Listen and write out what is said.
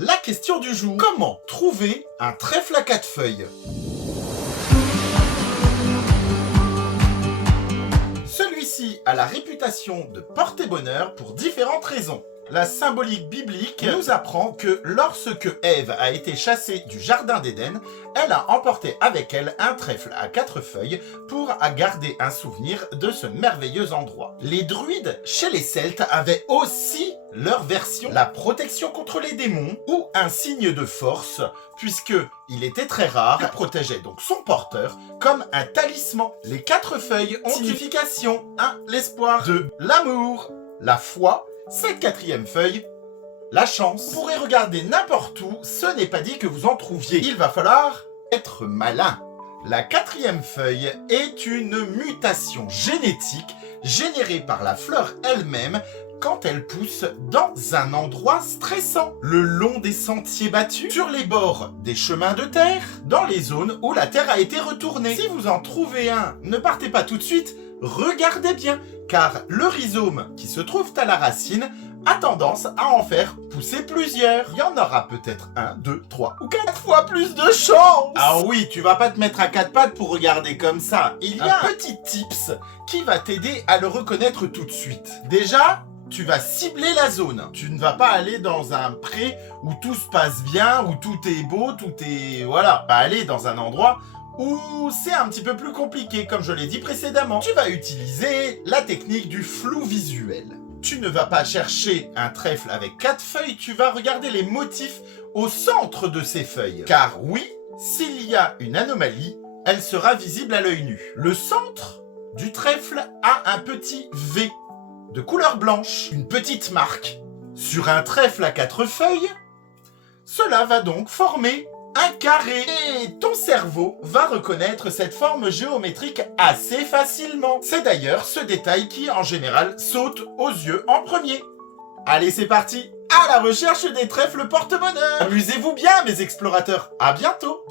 La question du jour, comment trouver un trèfle à 4 feuilles? Celui-ci a la réputation de porter bonheur pour différentes raisons. La symbolique biblique nous apprend que lorsque Ève a été chassée du jardin d'Éden, elle a emporté avec elle un trèfle à 4 feuilles pour garder un souvenir de ce merveilleux endroit. Les druides, chez les Celtes, avaient aussi leur version, la protection contre les démons ou un signe de force, puisque il était très rare, il protégeait donc son porteur comme un talisman. Les 4 feuilles ont signification. 1. L'espoir. 2. L'amour. La foi. Cette 4e feuille, la chance. Vous pourrez regarder n'importe où, ce n'est pas dit que vous en trouviez. Il va falloir être malin. La 4e feuille est une mutation génétique générée par la fleur elle-même quand elle pousse dans un endroit stressant, le long des sentiers battus, sur les bords des chemins de terre, dans les zones où la terre a été retournée. Si vous en trouvez un, ne partez pas tout de suite, regardez bien, car le rhizome qui se trouve à la racine a tendance à en faire pousser plusieurs. Il y en aura peut-être 1, 2, 3 ou 4 fois plus de chance. Ah oui, tu vas pas te mettre à 4 pattes pour regarder comme ça. Il y a un petit tips qui va t'aider à le reconnaître tout de suite. Déjà, tu vas cibler la zone. Tu ne vas pas aller dans un pré où tout se passe bien, où tout est beau, tout est... Voilà. Pas aller dans un endroit où c'est un petit peu plus compliqué, comme je l'ai dit précédemment. Tu vas utiliser la technique du flou visuel. Tu ne vas pas chercher un trèfle avec 4 feuilles, tu vas regarder les motifs au centre de ces feuilles. Car oui, s'il y a une anomalie, elle sera visible à l'œil nu. Le centre du trèfle a un petit V de couleur blanche, une petite marque. Sur un trèfle à 4 feuilles, cela va donc former un carré. Et ton cerveau va reconnaître cette forme géométrique assez facilement. C'est d'ailleurs ce détail qui, en général, saute aux yeux en premier. Allez, c'est parti! À la recherche des trèfles porte-bonheur! Amusez-vous bien, mes explorateurs! À bientôt!